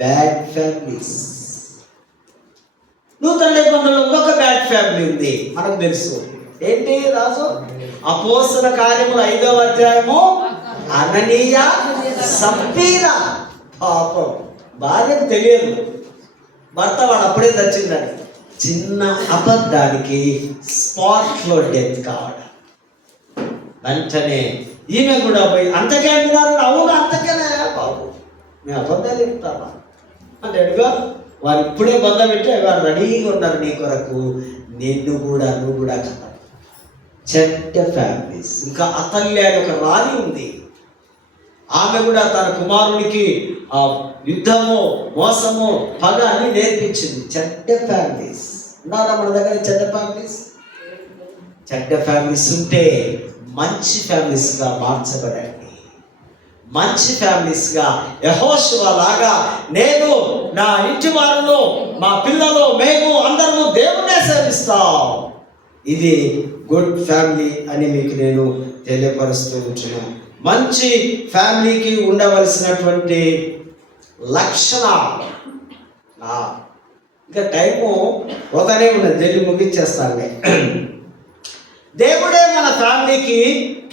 Bad families. నూతన నిబంధనలో ఇంకొక బ్యాడ్ ఫ్యామిలీ ఉంది, మనకు తెలుసు. ఏంటి రాజు? అపోస్తల కార్యములు 5వ అధ్యాయము, అననీయ సప్పీరా. పాపం భార్యకు తెలియదు, భర్త వాడు అప్పుడే చచ్చిందని. చిన్న అబద్ధానికి స్పాట్లో డెత్ కావడం. వెంటనే ఈమె కూడా పోయి అంతకే అంటున్నారు. అవును అంతకేనా బాబు, మేము అబద్ధాలు చెప్తామా అంటే అడుగా. వారు ఇప్పుడే బంధం పెట్టి వారు రెడీగా ఉన్నారు నీ కొరకు, నువ్వు కూడా కదా. చెడ్డ ఫ్యామిలీస్. ఇంకా అతల్య అనే ఒక రాణి ఉంది. ఆమె కూడా తన కుమారునికి ఆ యుద్ధము, మోసము, పగ అని నేర్పించింది. చెడ్డ ఫ్యామిలీస్ ఉన్నారా మన దగ్గర? చెడ్డ ఫ్యామిలీస్. చెడ్డ ఫ్యామిలీస్ ఉంటే మంచి ఫ్యామిలీస్గా మార్చబడండి. మంచి ఫ్యామిలీస్గా యెహోషువ లాగా నేను, నా ఇంటి వారును, మా పిల్లలు, మేము అందరము దేవుణ్ణే సేవిస్తాం. ఇది గుడ్ ఫ్యామిలీ అని మీకు నేను తెలియపరుస్తూ ఉంటున్నాను. మంచి ఫ్యామిలీకి ఉండవలసినటువంటి లక్షణాలు. ఇంకా టైము ఒకనే ఉన్నది, జల్లి ముగించేస్తాను. దేవుడే మన ఫ్యామిలీకి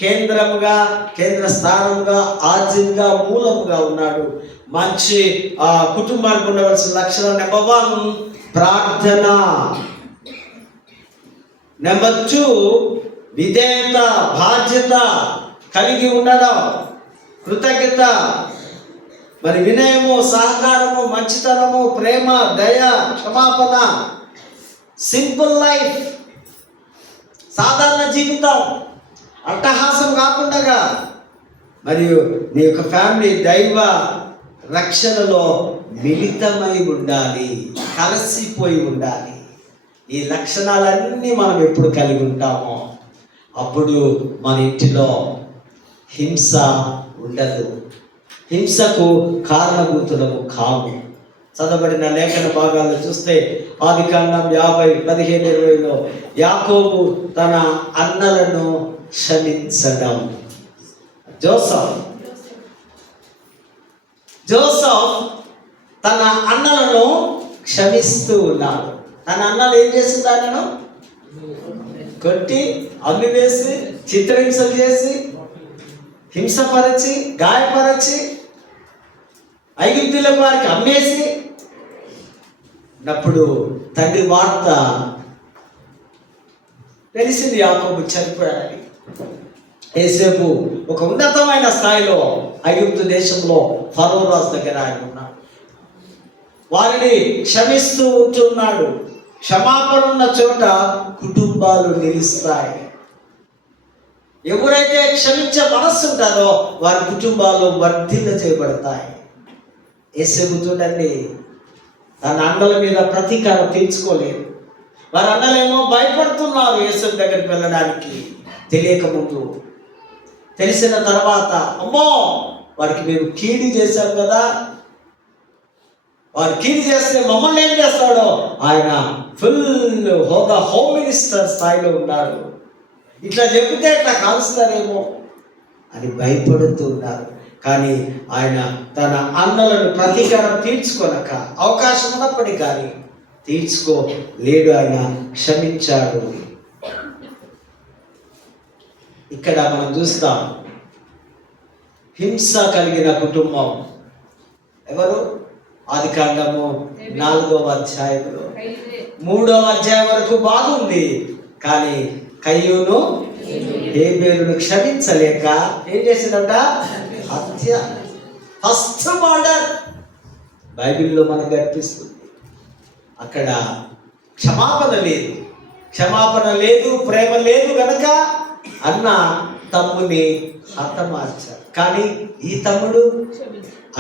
కేంద్రముగా, కేంద్ర స్థానంగా, ఆద్యంగా, మూలముగా ఉన్నాడు. మంచి కుటుంబానికి ఉండవలసిన లక్షణం నెంబర్ 1 ప్రార్థన. నెంబర్ 2 విధేయత, బాధ్యత కలిగి ఉండడం, కృతజ్ఞత, మరి వినయము, సహకారము, మంచితనము, ప్రేమ, దయ, క్షమాపణ. సింపుల్ లైఫ్, సాధారణ జీవితం, అట్టహాసం కాకుండా. మరియు నీ యొక్క ఫ్యామిలీ దైవ రక్షణలో మిళితమై ఉండాలి, కలిసిపోయి ఉండాలి. ఈ లక్షణాలన్నీ మనం ఎప్పుడు కలిగి ఉంటామో అప్పుడు మన ఇంటిలో హింస ఉండదు, హింసకు కారణభూతులము కాము. చదవబడిన లేఖన భాగాల్లో చూస్తే ఆదికాండం 50:15-20లో యాకోబు తన అన్నలను క్షమించడం. జోసఫ్ తన అన్నలను క్షమిస్తూ ఉన్నాడు. తన అన్నలు ఏం చేసింది? ఆయనను కొట్టి, అమ్మి వేసి, చిత్రహింసలు చేసి, హింసపరచి, గాయపరచి, ఐగుప్తులకు వారికి అమ్మేసి అప్పుడు తండ్రి వార్త తెలిసింది, యాకోబు చనిపోయాడని. యోసేపు ఒక ఉన్నతమైన స్థాయిలో ఐగుప్తు దేశంలో ఫరో రాజు దగ్గర ఆయన ఉన్నాడు. వారిని క్షమిస్తూ ఉంటున్నాడు. క్షమాపణ ఉన్న చోట కుటుంబాలు నిలుస్తాయి. ఎవరైతే క్షమించే మనస్సు ఉంటుందో వారి కుటుంబాలు వర్ధిల్ల చేయబడతాయి. యోసేపు చూడండి, తన అన్నల మీద ప్రతీకారం తీర్చుకోలేదు. వారి అన్నలేమో భయపడుతున్నారు యోసేపు దగ్గరికి వెళ్ళడానికి. తెలియకముందు, తెలిసిన తర్వాత అమ్మో వారికి మేము కీడు చేశాం కదా, వారు కీడు చేస్తే మమ్మల్ని ఏం చేస్తాడో, ఆయన ఫుల్ హోదా హోమ్ మినిస్టర్ స్థాయిలో ఉన్నాడు, ఇట్లా చెబితే ఇట్లా కాలుస్తారేమో అని భయపడుతూ ఉన్నారు. కానీ ఆయన తన అన్నలను ప్రతీకారం తీర్చుకొనక, అవకాశం ఉన్నప్పటికీ కానీ తీర్చుకోలేడు, ఆయన క్షమించాడు. ఇక్కడ మనం చూస్తాం హింస కలిగిన కుటుంబం ఎవరు? ఆదికాండము 4వ అధ్యాయంలో 3వ అధ్యాయం వరకు బాగుంది. కానీ కయ్యూను హేబేలును క్షమించలేక ఏం చేసిందంట? హత్య. ఫస్ట్ మర్డర్ బైబిల్లో మనకు కనిపిస్తుంది. అక్కడ క్షమాపణ లేదు, ప్రేమ లేదు కనుక అన్న తమ్ముని హతమార్చారు. కానీ ఈ తమ్ముడు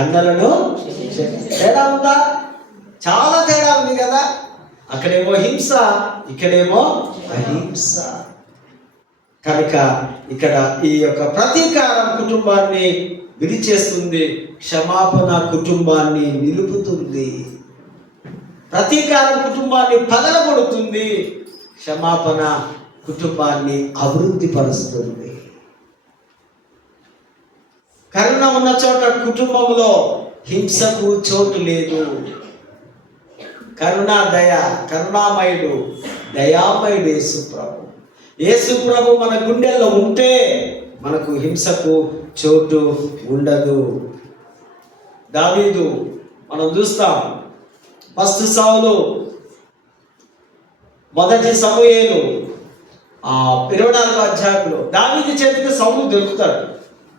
అన్నలను తేడా ఉందా? చాలా తేడా ఉంది కదా. అక్కడేమో హింస, ఇక్కడేమో అహింస. కనుక ఇక్కడ ఈ యొక్క ప్రతీకారం కుటుంబాన్ని విడిచేస్తుంది, క్షమాపణ కుటుంబాన్ని నిలుపుతుంది. ప్రతీకారం కుటుంబాన్ని పగలగొడుతుంది, క్షమాపణ కుటుంబాన్ని అభివృద్ధి పరుస్తుంది. కరుణ ఉన్న చోట కుటుంబంలో హింసకు చోటు లేదు. కరుణామయుడు, దయామయుడు యేసుప్రభు మన గుండెల్లో ఉంటే మనకు హింసకు చోటు ఉండదు. దావీదు మనం చూస్తాం, ఫస్ట్ సౌలు, మొదటి సమూయేలు 24వ అధ్యాయంలో దావీదు చేతికి సౌలు దొరుకుతాడు.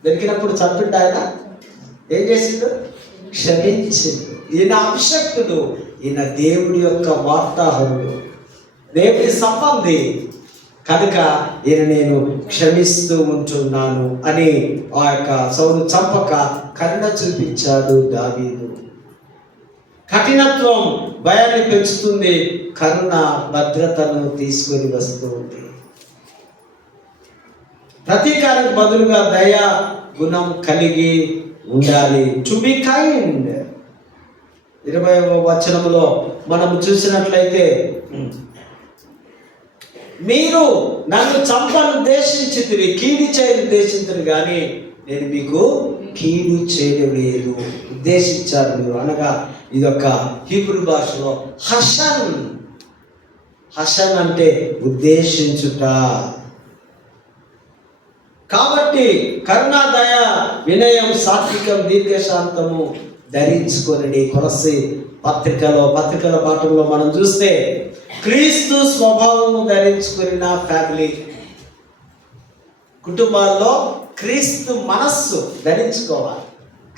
దొరికినప్పుడు చంపిండు. ఆయన ఏం చేసిండు? క్షమించిండు. ఈయన అభిషక్తుడు, ఈయన దేవుడి యొక్క వార్తాహరుడు, దేవుడి సంబంధి. కనుక ఈయన నేను క్షమిస్తూ ఉంటున్నాను అని ఆ యొక్క సౌలు చంపక కరుణ చూపించాడు దావీదు. కఠినత్వం భయాన్ని పెంచుతుంది, కరుణ భద్రతను తీసుకొని వస్తుంది. ప్రతీకారం బదులుగా దయ గుణం కలిగి ఉండాలి. To be kind. 20వ వచనములో మనం చూసినట్లయితే, మీరు నన్ను చంపను ఉద్దేశించితిరి, కీడు చేయని ఉద్దేశించరు, కానీ నేను మీకు కీడు చేయలేదు ఉద్దేశించారు మీరు. అనగా ఇదొక హీబ్రూ భాషలో హషన్. హషన్ అంటే ఉద్దేశించుట. కాబట్టి కరుణ, దయ, వినయం, సాత్వికం, దీర్ఘశాంతము ధరించుకొనండి. కొలస్సీ పత్రికల పాఠంలో మనం చూస్తే క్రీస్తు స్వభావము ధరించుకున్న ఫ్యామిలీ, కుటుంబాల్లో క్రీస్తు మనస్సు ధరించుకోవాలి,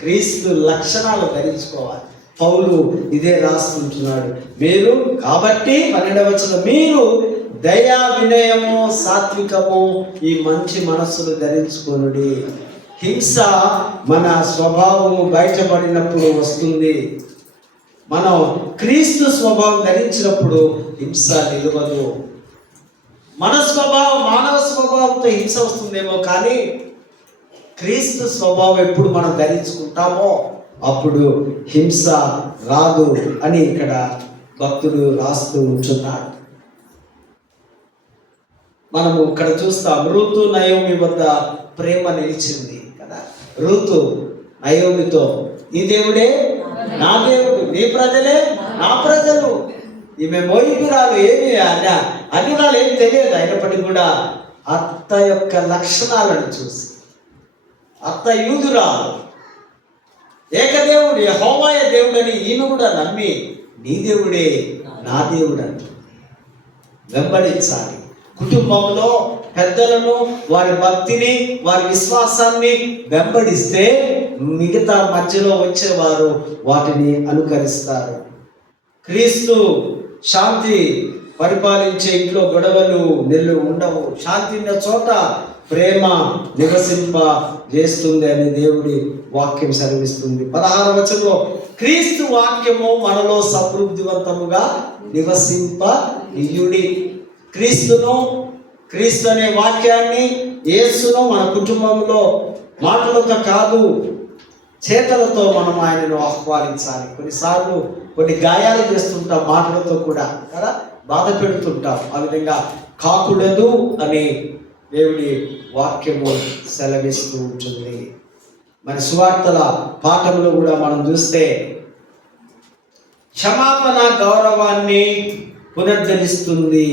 క్రీస్తు లక్షణాలు ధరించుకోవాలి. పౌలు ఇదే రాస్తుంటున్నాడు. మీరు కాబట్టి 12వ వచనం, మీరు దయా, వినయము, సాత్వికము, ఈ మంచి మనస్సును ధరించుకొనుడి. హింస మన స్వభావము బయటపడినప్పుడు వస్తుంది. మనం క్రీస్తు స్వభావం ధరించినప్పుడు హింస నిలవదు. మన స్వభావం, మానవ స్వభావంతో హింస వస్తుందేమో, కానీ క్రీస్తు స్వభావం ఎప్పుడు మనం ధరించుకుంటామో అప్పుడు హింస రాదు అని ఇక్కడ భక్తుడు రాస్తూ ఉంటున్నాడు. మనము ఇక్కడ చూస్తాం, రూతు నయోమి వద్ద ప్రేమ నిలిచింది కదా. రూతు నయోమితో, నీ దేవుడే నా దేవుడు, నీ ప్రజలే నా ప్రజలు. ఈమె మోయిబురాలు, ఏమి అన్యురాలు ఏమి తెలియదు. అయినప్పటికీ కూడా అత్త యొక్క లక్షణాలను చూసి, అత్త యూదురాలు, ఏకదేవుడు యెహోవాయే దేవుడని ఈమె కూడా నమ్మి, నీ దేవుడే నా దేవుడు అంటుంది. వెంబడించాలి. కుటుంబంలో పెద్దలను, వారి భక్తిని, వారి విశ్వాసాన్ని వెంబడిస్తే మిగతా మధ్యలో వచ్చేవారు వాటిని అనుకరిస్తారు. క్రీస్తు శాంతి పరిపాలించే ఇంట్లో గొడవలు ఉండవు. శాంతి ఉన్న చోట ప్రేమ నివసింప చేస్తుంది అని దేవుడి వాక్యం సెలవిస్తుంది. 16వ వచనంలో, క్రీస్తు వాక్యము మనలో సమృద్ధివంతముగా నివసింప ఇయుడి. క్రీస్తు అనే వాక్యాన్ని, యేసును మన కుటుంబంలో మాటలతో కాదు చేతలతో మనం ఆయనను ఆహ్వానించాలి. కొన్నిసార్లు కొన్ని గాయాలు చేస్తుంటాం మాటలతో కూడా కదా, బాధ పెడుతుంటాం. ఆ విధంగా కాకూడదు అని దేవుడి వాక్యము సెలవిస్తూ ఉంటుంది. మన సువార్తల పాఠంలో కూడా మనం చూస్తే క్షమాపణ గౌరవాన్ని పునరుద్ధరిస్తుంది.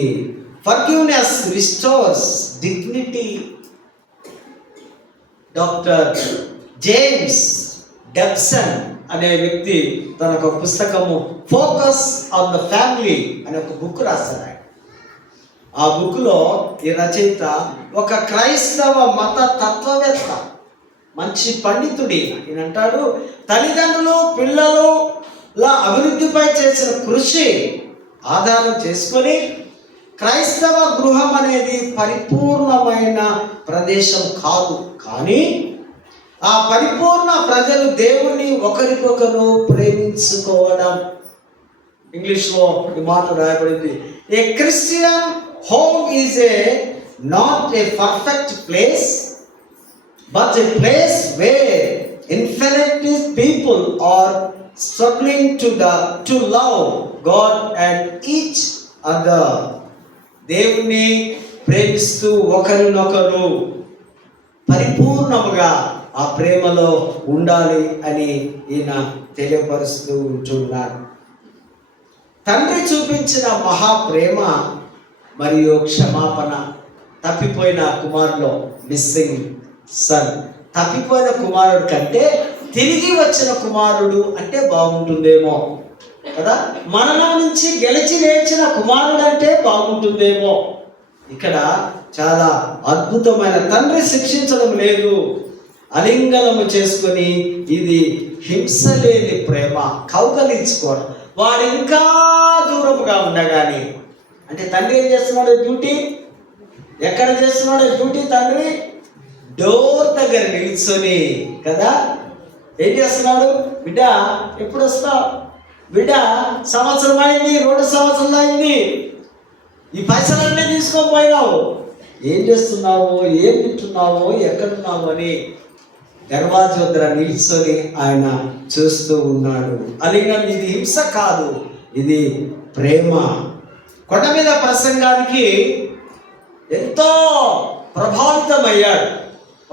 Forgiveness restores dignity. Doctor James Dobson అనే వ్యక్తి తన ఒక పుస్తకము ఫోకస్ ఆన్ ద ఫ్యామిలీ అనే ఒక బుక్ రాశారు. ఆ బుక్లో ఈ రచయిత ఒక క్రైస్తవ మత తత్వవేత్త, మంచి పండితుడి. ఈయన అంటాడు, తల్లిదండ్రులు పిల్లల అభివృద్ధిపై చేసిన కృషి ఆధారం చేసుకొని క్రైస్తవ గృహం అనేది పరిపూర్ణమైన ప్రదేశం కాదు, కానీ ఆ పరిపూర్ణ ప్రజలు దేవుణ్ణి ఒకరికొకరు ప్రేమించుకోవడం. ఇంగ్లీష్లో ఈ మాట రాయబడింది, a Christian home is not a perfect place but a place where infinite people are struggling to love God and each other. దేవుణ్ణి ప్రేమిస్తూ ఒకరినొకరు పరిపూర్ణముగా ఆ ప్రేమలో ఉండాలి అని ఈయన తెలియపరుస్తూ ఉంటున్నాడు. తండ్రి చూపించిన మహాప్రేమ మరియు క్షమాపణ. తప్పిపోయిన కుమారులో మిస్సింగ్ సన్, తప్పిపోయిన కుమారుడు కంటే తిరిగి వచ్చిన కుమారుడు అంటే బాగుంటుందేమో కదా. మరణం నుంచి గెలిచి లేచిన కుమారుడు అంటే బాగుంటుందేమో. ఇక్కడ చాలా అద్భుతమైన, తండ్రి శిక్షించడం లేదు, అలింగనము చేసుకొని, ఇది హింస లేని ప్రేమ, కౌగలించుకోవడం. వాడు ఇంకా దూరముగా ఉండగాని, అంటే తండ్రి ఏం చేస్తున్నాడు? డ్యూటీ ఎక్కడ చేస్తున్నాడు డ్యూటీ తండ్రి? డోర్ దగ్గర నిల్చొని కదా. ఏం చేస్తున్నాడు? బిడ్డ ఎప్పుడు వస్తావు? బిడ్డ సంవత్సరం అయింది, 2 సంవత్సరాలు అయింది, ఈ పైసలన్నీ తీసుకొని పోయినావు, ఏం చేస్తున్నావో, ఏం తింటున్నావో, ఎక్కడున్నావు అని దర్వాజా వద్ద నిల్చొని ఆయన చూస్తూ ఉన్నాడు. అలింగం ఇది హింస కాదు, ఇది ప్రేమ. కొండ మీద ప్రసంగానికి ఎంతో ప్రభావితమయ్యాడు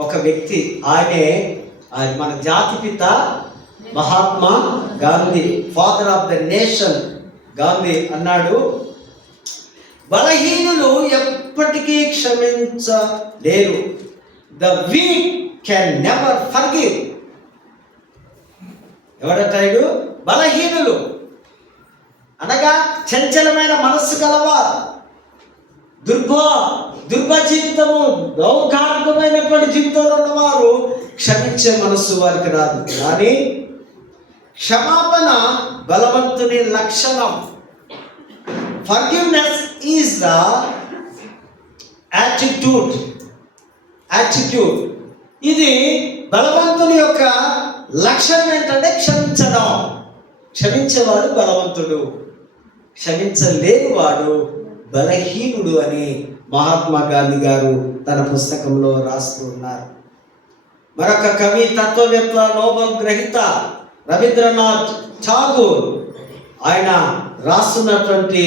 ఒక వ్యక్తి. ఆయన మన జాతిపిత Mahatma Gandhi, father of the nation Gandhi అన్నాడు, బలహీనులు ఎప్పటికీ క్షమించలేరు. The weak can never forgive. ఎవరంటాడు? బలహీనులు అనగా చంచలమైన మనస్సు గలవారు, దుర్భ జీవితము, దౌర్ఘాటమైనటువంటి జీవితంలో ఉన్నవారు క్షమించే మనస్సు వారికి రాదు. కానీ క్షమాపణ బలవంతుని లక్షణం. Forgiveness is the attitude. ఇది బలవంతుని యొక్క లక్షణం ఏంటంటే క్షమించడం. క్షమించేవాడు బలవంతుడు, క్షమించలేని వాడు బలహీనుడు అని మహాత్మా గాంధీ గారు తన పుస్తకంలో రాస్తూ ఉన్నారు. మరొక కవి, తత్వవేత్త, నోబెల్ గ్రహీత రవీంద్రనాథ్ ఠాగూర్ ఆయన రాస్తున్నటువంటి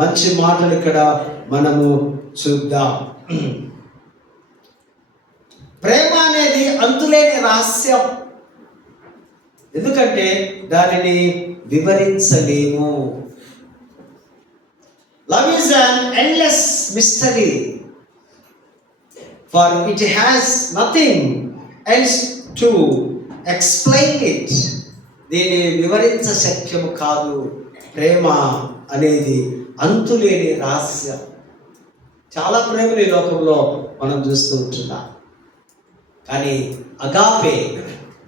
మంచి మాటలు ఇక్కడ మనము చూద్దాం. ప్రేమ అనేది అంతులేని రహస్యం, ఎందుకంటే దానిని వివరించలేము. Love is an endless mystery, for it has nothing else to explain it. దీన్ని వివరించ శక్యము కాదు. ప్రేమ అనేది అంతులేని రహస్యం. చాలా ప్రేమలు ఈ లోకంలో మనం చూస్తూ ఉంటున్నాం, కానీ అగాపే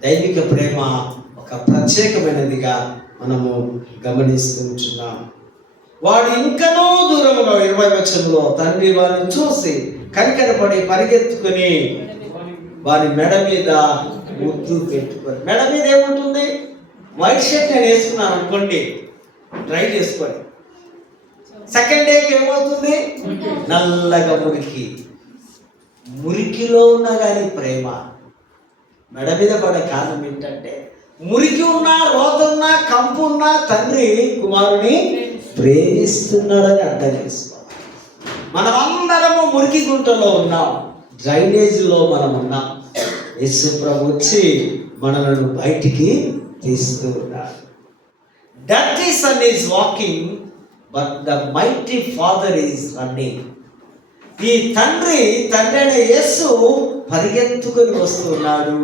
దైవిక ప్రేమ ఒక ప్రత్యేకమైనదిగా మనము గమనిస్తూ ఉంటున్నాం. వాడు ఇంకనూ దూరంలో 20వ వచనంలో తండ్రి వారిని చూసి కనికరపడి పరిగెత్తుకొని వారి మెడ మీద ముద్దు పెట్టుకొని. మెడ మీద ఏముంటుంది? వైట్ షర్ట్ నేను వేసుకున్నాను అనుకోండి, ట్రై చేసుకొని, సెకండ్ డేకి ఏమవుతుంది? నల్లగా మురికిలో ఉన్నా కానీ ప్రేమ మెడ మీద పడే కారణం ఏంటంటే, మురికి ఉన్నా, రోత ఉన్నా, కంపు ఉన్నా తండ్రి కుమారుని ప్రేమిస్తున్నాడని అర్థం చేసుకోవాలి. మనమందరము మురికి గుంటలో ఉన్నాం, డ్రైనేజీలో మనం ఉన్నాం. యేసు ప్రభు వచ్చి మనలను బయటికి తీస్తూ ఉన్నాడు. Dirty son is walking but the mighty father is running. ఈ తండ్రి అయిన యేసు పరిగెత్తుకొని వస్తున్నాడు.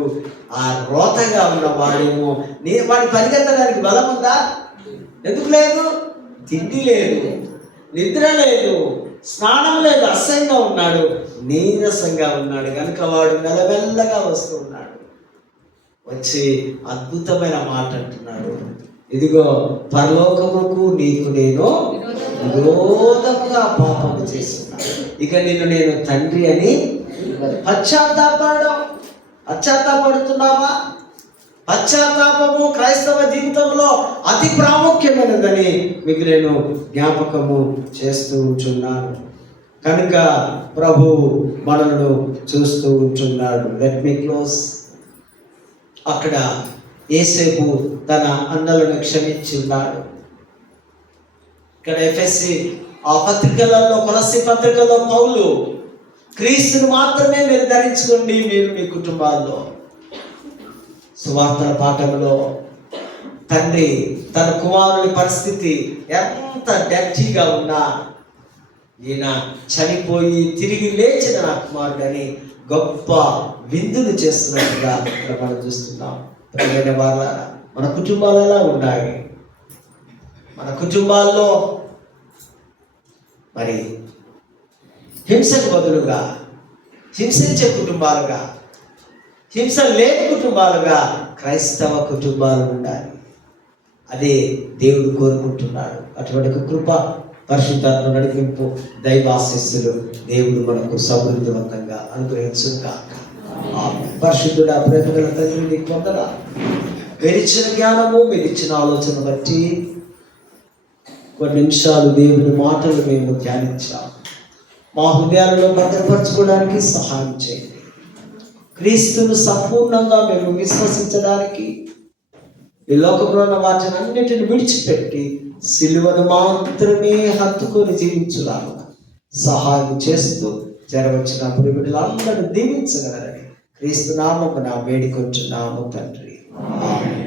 ఆ రోతగా ఉన్న వాడేమో, వాడి పరిగెత్తడానికి బలం ఉందా? ఎందుకు లేదు? తిండి లేదు, నిద్ర లేదు, స్నానం లేదు, అసహ్యంగా ఉన్నాడు, నీరసంగా ఉన్నాడు. కనుక వాడు మెల్లమెల్లగా వస్తూ ఉన్నాడు. వచ్చి అద్భుతమైన మాట అంటున్నాడు, ఇదిగో పరలోకముకు నీకు నేను విరోధముగా పాపము చేస్తున్నాను, ఇక నిన్ను నేను తండ్రి అని పశ్చాత్తాపడుతున్నావా? పశ్చాత్తాపము క్రైస్తవ జీవితంలో అతి ప్రాముఖ్యమైనదని మీకు నేను జ్ఞాపకము చేస్తూ ఉంటున్నాను. కనుక ప్రభు మనలను చూస్తూ ఉంటున్నాడు. Let me close. అక్కడ యేసేపు తన అన్నలను క్షమించి ఉన్నాడు. ఇక్కడ ఎఫెసీ ఆ పత్రికలలో, కొలస్సీ పత్రికలో పౌలు క్రీస్తును మాత్రమే మీరు ధరించుకోండి మీరు మీ కుటుంబాల్లో. సువార్తల పాఠంలో తండ్రి తన కుమారుని పరిస్థితి ఎంత డర్టీగా ఉన్నా, ఈయన చనిపోయి తిరిగి లేచిన నా కుమారుడని గొప్ప విందును చేస్తున్నట్టుగా ఇక్కడ మనం చూస్తున్నాం. ప్రియమైన వారలారా, మన కుటుంబాలు ఎలా ఉన్నాయి? మన కుటుంబాల్లో మరి హింసకు బదులుగా హింసించే కుటుంబాలుగా, హింస లేని కుటుంబాలుగా క్రైస్తవ కుటుంబాలు ఉండాలి. అదే దేవుడు కోరుకుంటున్నాడు. అటువంటి కృప పరిశుద్ధాత్మ నడిపింపు, దైవాశీస్సులు దేవుడు మనకు సమృద్ధివంతంగా అనుగ్రహించుగాక. పరిశుద్ధుడ ప్రేమగల తండ్రి, నీకు వందనాలు. మీరిచ్చిన జ్ఞానము, మీరిచ్చిన ఆలోచన బట్టి కొన్ని నిమిషాలు దేవుని మాటలు మేము ధ్యానించాము. మా హృదయాలలో భద్రపరచుకోవడానికి సహాయం చేయండి. క్రీస్తును సంపూర్ణంగా మేము విశ్వసించడానికి, ఈ లోకంలో ఉన్న వాటిని అన్నిటిని విడిచిపెట్టి సిలువను మాత్రమే హత్తుకొని జీవించులాగా సహాయం చేస్తూ జరవచ్చినప్పుడు వీళ్ళందరూ దీవించగలరని క్రీస్తు నామమున వేడుకొంచున్నాము తండ్రి. ఆమేన్.